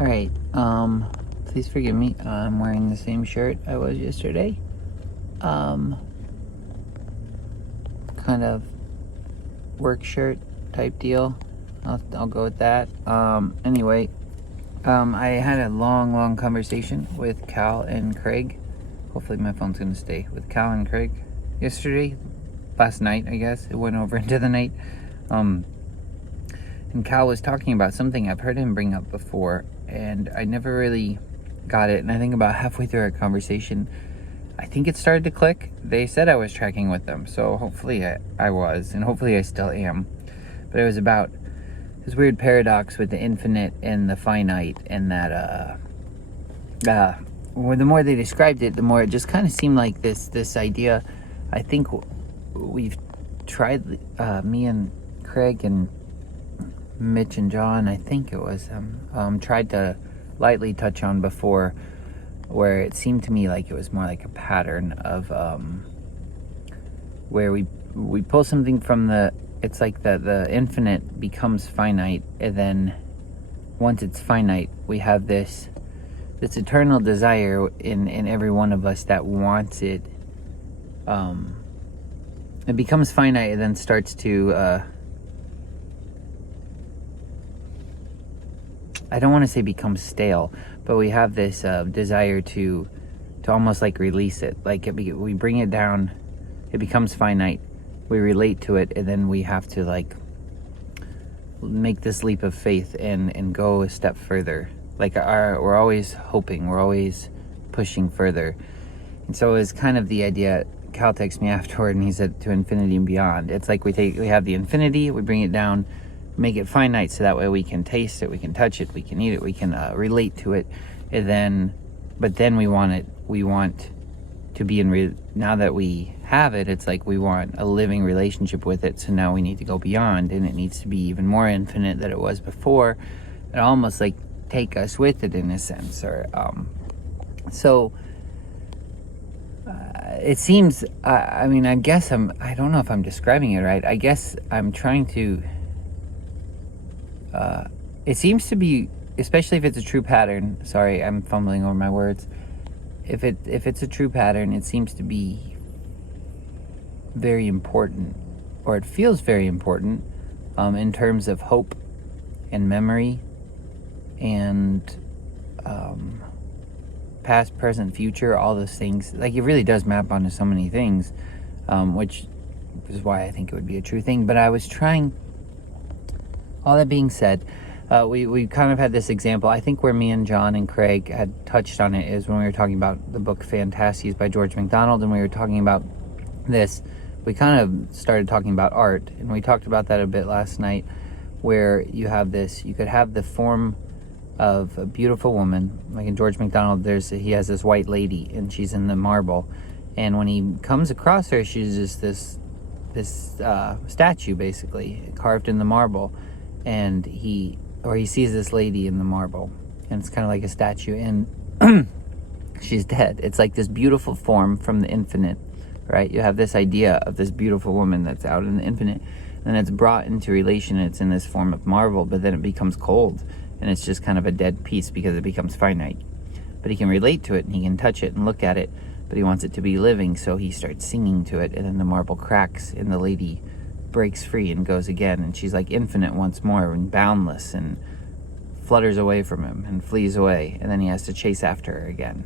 Alright, please forgive me. I'm wearing the same shirt I was yesterday. Kind of work shirt type deal. I'll go with that. Anyway, I had a long conversation with Cal and Craig. Hopefully my phone's gonna stay. With Cal and Craig yesterday. Last night, I guess. It went over into the night. And Cal was talking about something I've heard him bring up before, and I never really got it. And I think about halfway through our conversation, I think it started to click. They said I was tracking with them, so hopefully I was, and hopefully I still am. But it was about this weird paradox with the infinite and the finite, and that well, the more they described it, the more it just kind of seemed like this idea. I think we've tried, me and Craig and Mitch and John, I think it was tried to lightly touch on before, where it seemed to me like it was more like a pattern of where we pull something from it's like the infinite becomes finite, and then once it's finite, we have this eternal desire in every one of us that wants it. It becomes finite and then starts to I don't want to say become stale, but we have this desire to almost like release it. Like we bring it down, it becomes finite, we relate to it, and then we have to like make this leap of faith and go a step further. Like we're always hoping, we're always pushing further. And so it's kind of the idea. Cal texted me afterward and he said to infinity and beyond. It's like we have the infinity, we bring it down, make it finite, so that way we can taste it, we can touch it, we can eat it, we can relate to it, and then we want to be now that we have it, it's like we want a living relationship with it. So now we need to go beyond, and it needs to be even more infinite than it was before, and almost like take us with it in a sense. Or it seems, I mean, I guess I don't know if I'm describing it right. I guess I'm trying to it seems to be, especially if it's a true pattern. Sorry, I'm fumbling over my words. If it's a true pattern, it seems to be very important, or it feels very important, in terms of hope and memory and past, present, future, all those things. Like, it really does map onto so many things, which is why I think it would be a true thing. But I was trying. All that being said, we kind of had this example. I think where me and John and Craig had touched on it is when we were talking about the book Fantasies by George MacDonald, and we were talking about this. We kind of started talking about art, and we talked about that a bit last night, where you could have the form of a beautiful woman. Like in George MacDonald, he has this white lady, and she's in the marble, and when he comes across her, she's just this statue, basically carved in the marble. And he sees this lady in the marble, and it's kind of like a statue, and she's dead. It's like this beautiful form from the infinite, right? You have this idea of this beautiful woman that's out in the infinite, and it's brought into relation. It's in this form of marble, but then it becomes cold, and it's just kind of a dead piece because it becomes finite. But he can relate to it, and he can touch it and look at it, but he wants it to be living, so he starts singing to it, and then the marble cracks, and the lady breaks free and goes again, and she's like infinite once more and boundless, and flutters away from him and flees away, and then he has to chase after her again.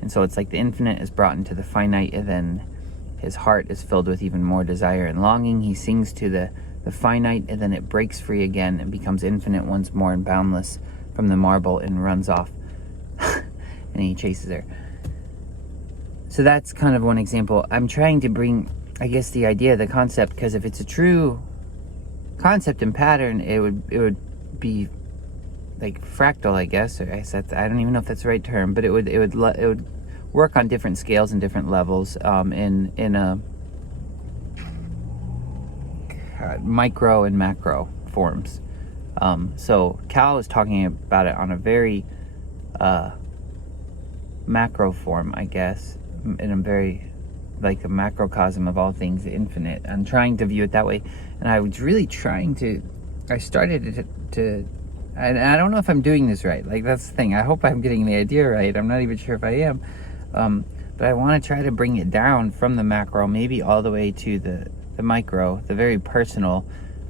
And so it's like the infinite is brought into the finite, and then his heart is filled with even more desire and longing. He sings to the finite, and then it breaks free again and becomes infinite once more and boundless from the marble, and runs off and he chases her. So that's kind of one example. I'm trying to bring, I guess, the idea, the concept, because if it's a true concept and pattern, it would be like fractal, I guess, or I don't even know if that's the right term, but it would work on different scales and different levels, in a micro and macro forms. So Cal is talking about it on a very macro form, I guess, in a very like a macrocosm of all things infinite. I'm trying to view it that way, and I was really trying to. I started to And I don't know if I'm doing this right. Like, that's the thing. I hope I'm getting the idea right. I'm not even sure if I am. But I want to try to bring it down from the macro, maybe all the way to the micro, the very personal,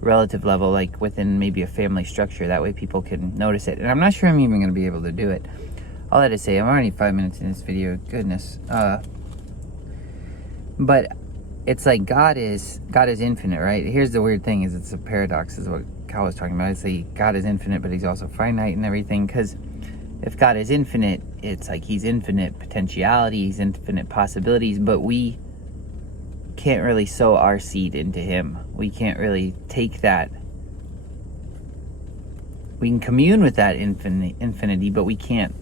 relative level, like within maybe a family structure. That way people can notice it. And I'm not sure I'm even going to be able to do it. All that to say, I'm already 5 minutes in this video. Goodness. But it's like God is infinite, right? Here's the weird thing: is it's a paradox, is what Cal was talking about. It's like God is infinite, but He's also finite and everything. Because if God is infinite, it's like He's infinite potentiality, He's infinite possibilities, but we can't really sow our seed into Him. We can't really take that. We can commune with that infinity, but we can't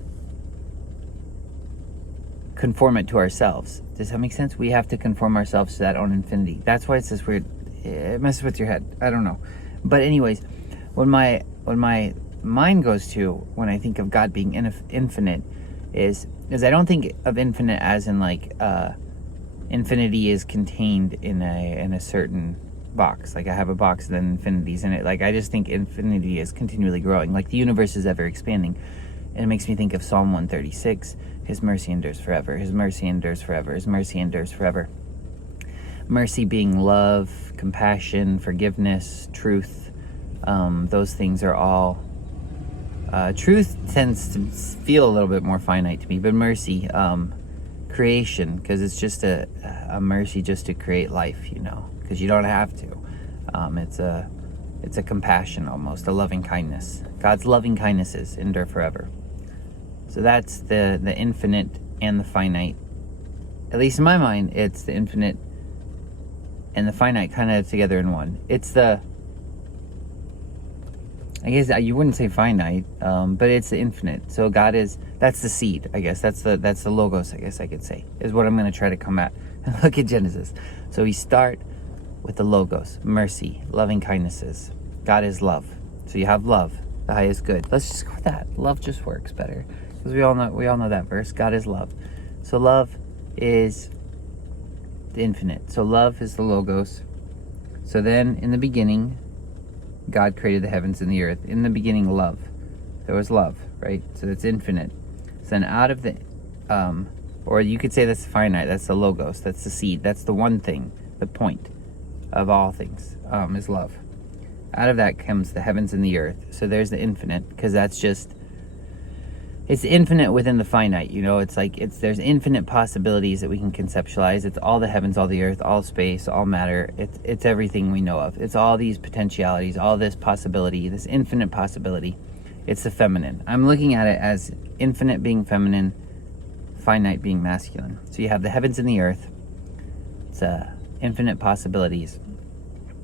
conform it to ourselves. Does that make sense? We have to conform ourselves to that own infinity. That's why it's this weird. It messes with your head. I don't know. But anyways, when my mind goes to when I think of God being infinite, is I don't think of infinite as in like infinity is contained in a certain box. Like I have a box, then infinity's in it. Like I just think infinity is continually growing. Like the universe is ever expanding. And it makes me think of Psalm 136. His mercy endures forever. His mercy endures forever. His mercy endures forever. Mercy being love, compassion, forgiveness, truth. Those things are all... truth tends to feel a little bit more finite to me, but mercy, creation, because it's just a mercy just to create life, you know, because you don't have to. It's a compassion almost, a loving kindness. God's loving kindnesses endure forever. So that's the infinite and the finite. At least in my mind, it's the infinite and the finite kind of together in one. It's the... I guess you wouldn't say finite, but it's the infinite. So God is... That's the seed, I guess. That's the logos, I guess I could say, is what I'm going to try to come at. Look at Genesis. So we start with the logos. Mercy, loving kindnesses. God is love. So you have love. The highest good. Let's just go with that. Love just works better. Because we all know that verse. God is love. So love is the infinite. So love is the logos. So then in the beginning, God created the heavens and the earth. In the beginning, love. There was love, right? So that's infinite. So then out of the, or you could say that's finite. That's the logos. That's the seed. That's the one thing, the point of all things, is love. Out of that comes the heavens and the earth. So there's the infinite, because that's just... It's infinite within the finite, you know. It's like there's infinite possibilities that we can conceptualize. It's all the heavens, all the earth, all space, all matter. It's everything we know of. It's all these potentialities, all this possibility, this infinite possibility. It's the feminine. I'm looking at it as infinite being feminine, finite being masculine. So you have the heavens and the earth. It's infinite possibilities.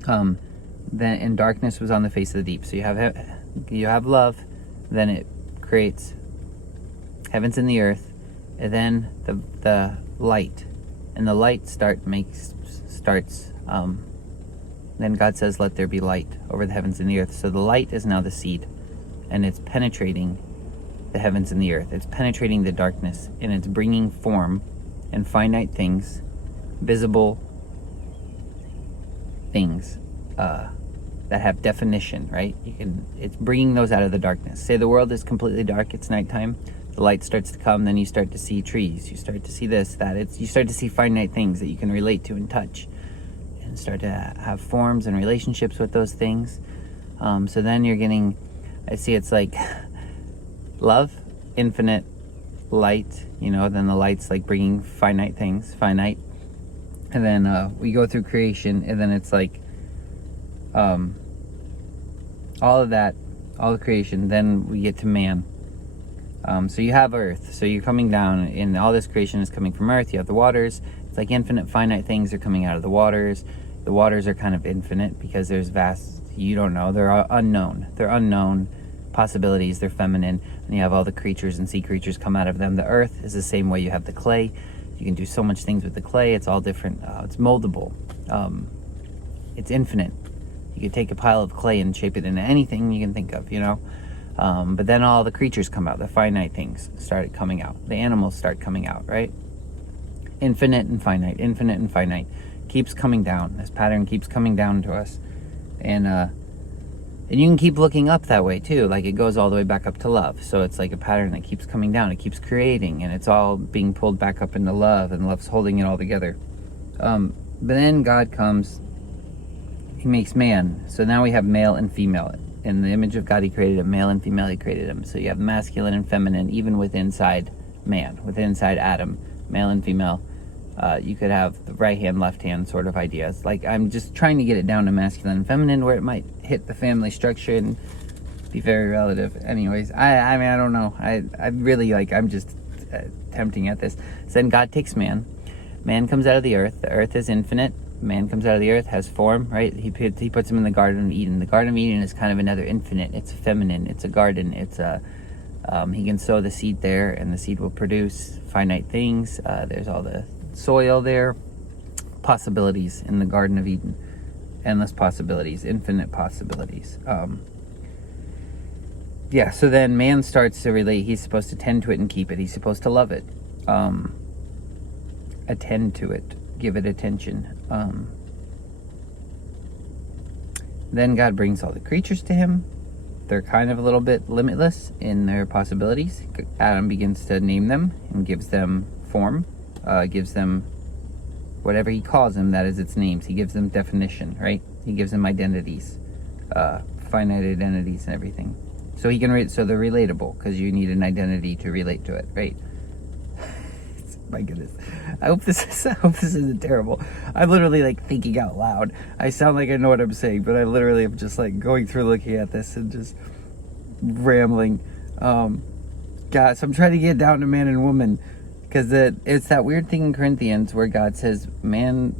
Then and darkness was on the face of the deep. So you have love, then it creates heavens and the earth, and then the light, and the light starts. Then God says, "Let there be light over the heavens and the earth." So the light is now the seed, and it's penetrating the heavens and the earth. It's penetrating the darkness, and it's bringing form and finite things, visible things that have definition. Right? It's bringing those out of the darkness. Say the world is completely dark. It's nighttime. The light starts to come, then you start to see trees, you start to see this, that. You start to see finite things that you can relate to and touch, and start to have forms and relationships with those things. So then you're getting, I see it's like love, infinite, light, you know, then the light's like bringing finite things, finite. And then we go through creation, and then it's like all of that, all the creation, then we get to man. So you have earth, so you're coming down, and all this creation is coming from earth. You have the waters. It's like infinite finite things are coming out of the waters. The waters are kind of infinite because there's vast, you don't know, they're unknown possibilities. They're feminine, and you have all the creatures and sea creatures come out of them. The earth is the same way. You have the clay. You can do so much things with the clay. It's all different. It's moldable. It's infinite. You could take a pile of clay and shape it into anything you can think of, you know. But then all the creatures come out. The finite things started coming out. The animals start coming out, right? Infinite and finite keeps coming down. This pattern keeps coming down to us. And And you can keep looking up that way too, like it goes all the way back up to love. So it's like a pattern that keeps coming down, it keeps creating, and it's all being pulled back up into love, and love's holding it all together. But then God comes, he makes man. So now we have male and female. In the image of God, he created him, male and female, he created him. So you have masculine and feminine, even within inside man, within inside Adam, male and female. You could have the right hand, left hand sort of ideas. Like, I'm just trying to get it down to masculine and feminine, where it might hit the family structure and be very relative. Anyways, I mean, I don't know. I really, like, I'm just attempting at this. So then God takes man. Man comes out of the earth is infinite. Man comes out of the earth, has form, right? He puts him in the Garden of Eden. The Garden of Eden is kind of another infinite. It's feminine. It's a garden. It's a he can sow the seed there, and the seed will produce finite things. There's all the soil there. Possibilities in the Garden of Eden. Endless possibilities. Infinite possibilities. Yeah, so then man starts to relate. He's supposed to tend to it and keep it. He's supposed to love it. Attend to it. Give it attention. Then God brings all the creatures to him. They're kind of a little bit limitless in their possibilities. Adam begins to name them and gives them form, gives them whatever he calls them, that is its names. He gives them definition, right? He gives them identities, finite identities and everything. So he can so they're relatable, because you need an identity to relate to it, right? My goodness. I hope this isn't terrible. I'm literally like thinking out loud. I sound like I know what I'm saying, but I literally am just like going through looking at this and just rambling. God, so I'm trying to get down to man and woman, because it's that weird thing in Corinthians where God says man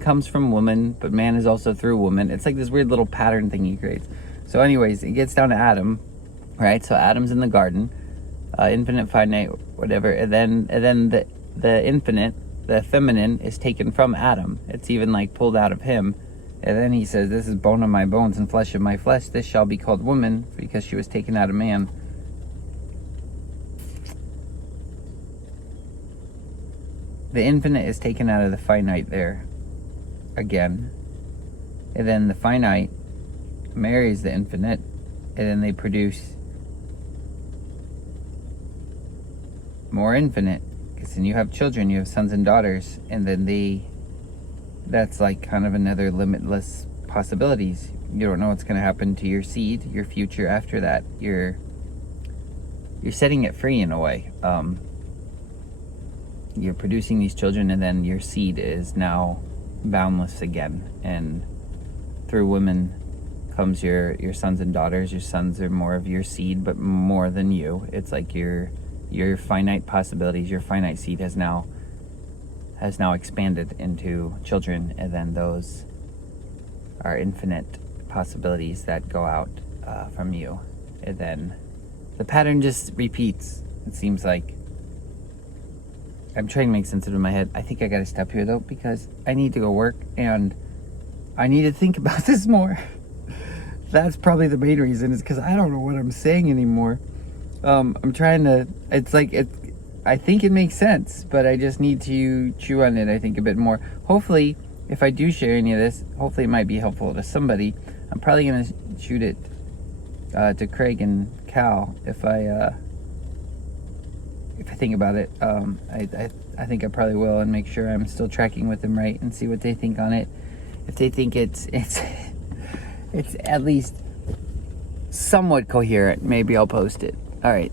comes from woman, but man is also through woman. It's like this weird little pattern thing he creates. So anyways, it gets down to Adam, right? So Adam's in the garden. Infinite, finite, whatever, and then the infinite, the feminine, is taken from Adam. It's even like pulled out of him, and then he says, "This is bone of my bones and flesh of my flesh. This shall be called woman, because she was taken out of man." The infinite is taken out of the finite there, again, and then the finite marries the infinite, and then they produce more infinite, because then you have children, you have sons and daughters, and then that's like kind of another limitless possibilities. You don't know what's going to happen to your seed, your future after that. You're setting it free in a way. You're producing these children, and then your seed is now boundless again, and through women comes your sons and daughters. Your sons are more of your seed, but more than you. It's like your finite possibilities, your finite seed has now expanded into children, and then those are infinite possibilities that go out from you. And then the pattern just repeats. It seems like. I'm trying to make sense of it in my head. I think I gotta stop here though, because I need to go work, and I need to think about this more. That's probably the main reason, is because I don't know what I'm saying anymore. I'm trying to, I think it makes sense, but I just need to chew on it, I think, a bit more. Hopefully, if I do share any of this, hopefully it might be helpful to somebody. I'm probably going to shoot it to Craig and Cal if I think about it. I think I probably will, and make sure I'm still tracking with them right, and see what they think on it. If they think it's at least somewhat coherent, maybe I'll post it. All right.